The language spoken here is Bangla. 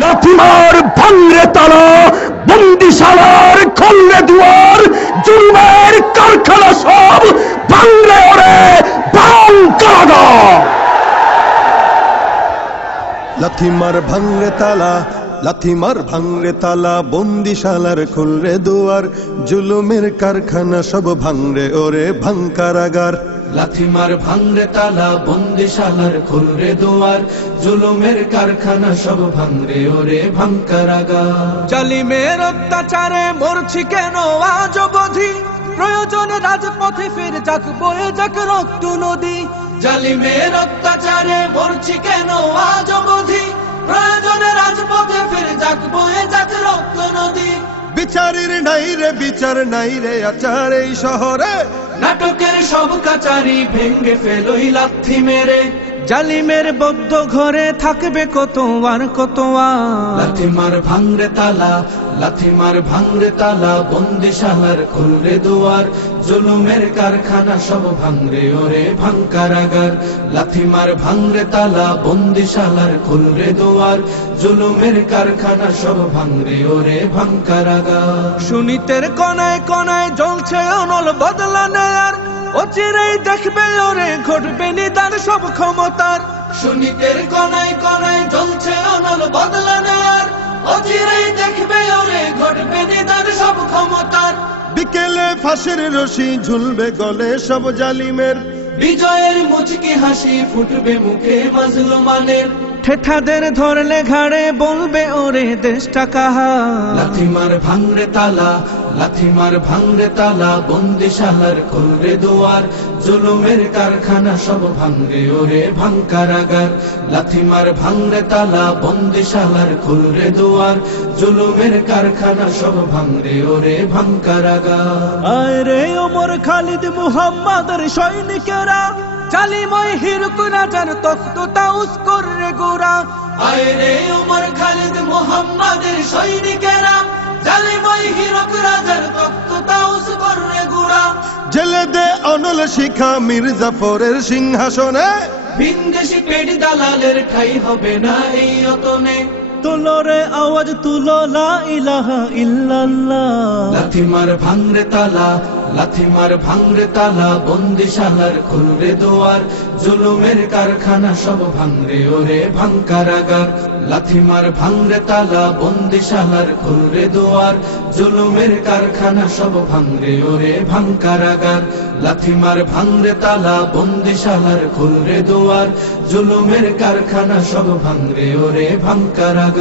লাথিমার ভাঙরে তালা, বন্দিশালার খোলরে দুয়ার, জুলুমের কারখানা সব ভাঙরে ওরে ভাঙ কারাগার। লাথিমার ভাঙরে তালা, লাথিমার ভাঙরে তালা, বন্দিশালার খুলরে দুয়ার, জুলুমের কারখানা সব ভাঙরে ওরে ভাঙ কারাগার। লাথিমার ভাঙরে তালা, বন্দিশালার খুলরে দুয়ার, জুলুমের কারখানা সব ভাঙরে ওরে ভাঙ কারাগার। জালিমের অত্যাচারে মরছি কেন আজ অবধি, প্রয়োজনে রাজপথে ফের যাক বয়ে যাক রক্ত নদী। জালিমের অত্যাচারে মরছি কেন আজ অবধি, প্রয়োজনে রাজপথে ফের যাক বয়ে যাক রক্ত নদী। বিচারের নাই রে বিচার নাই রে আচার এই শহরে, নাটকের সব কাচারি ভেঙ্গে ফেলোই লাথি মেরে। জালিমের বদ্ধ ঘরে থাকবে কত আর কত আর। লাথিমার ভাঙরে তালা, লাথিমার ভাঙরে তালা, বন্দিশালার খুলরে দুয়ার, জুলুমের কারখানা সব ভাঙরে ওরে ভাঙ কারাগার। লাথিমার ভাঙরে তালা, বন্দিশালার খুলরে দুয়ার, জুলুমের কারখানা সব ভাঙরে ওরে ভাঙ কারাগার। সুনীতের কনায় কনায় জ্বলছে অনল বদলা নেয়ার, অচিরেই দেখবে ওরে ঘটবে নিদান সব ক্ষমতার। সুনীতের কনায় কনায় জ্বলছে অনল বদলা নেয়ার, অচিরেই দেখবে ওরে ঘটবে নিদান সব ক্ষমতার। বিকেলে ফাঁসের রশি ঝুলবে গলে সব জালিমের, বিজয়ের মুচকি হাসি ফুটবে মুখে মাজলুমানের। ঠেঠাদের ধরলে ঘাড়ে বলবে ওরে দেশটা কাহার। লাথিমার ভাঙরে তালা, লাথিমার ভাঙরে তালা, বন্দিশালার খুলরে দুয়ার, জুলুমের কারখানা সব ভাঙরে ওরে ভাঙ কারাগার। লাথিমার ভাঙরে তালা, বন্দিশালার খুলরে দুয়ার, জুলুমের কারখানা সব ভাঙরে ওরে ভাঙ কারাগার। আয় রে ওমর খালিদ মুহাম্মাদের সৈনিকেরা, জালিময় হিরক রাজার তখ্ত তাউস করে গোরা। আয় রে ওমর খালিদ মুহাম্মাদের সৈনিকেরা, জালিময় হিরক রাজার তখ্ত তাউস করে গোরা। জেলে দে অনল শিখা মীর জাফরের সিংহাসনে, ভিনদেশি পেট দালালের ঠাই হবে না এই অতনে। তুলো রে আওয়াজ তুলো লা ইলাহা ইল্লাল্লাহ। লাথিমার ভাঙরে তালা, লাথিমার ভাঙরে তালা, বন্দিশালার খুলরে দুয়ার, জুলুমের কারখানা সব ভাঙরে ওরে ভাঙ কারাগার। লাথিমার ভাঙরে তালা, বন্দিশালার খুলরে দুয়ার, জুলুমের কারখানা সব ভাঙরে ওরে ভাঙ কারাগার। লাথিমার ভাঙরে তালা, বন্দিশালার খুলরে দুয়ার, জুলুমের কারখানা সব ভাঙরে ওরে ভাঙ কারাগার।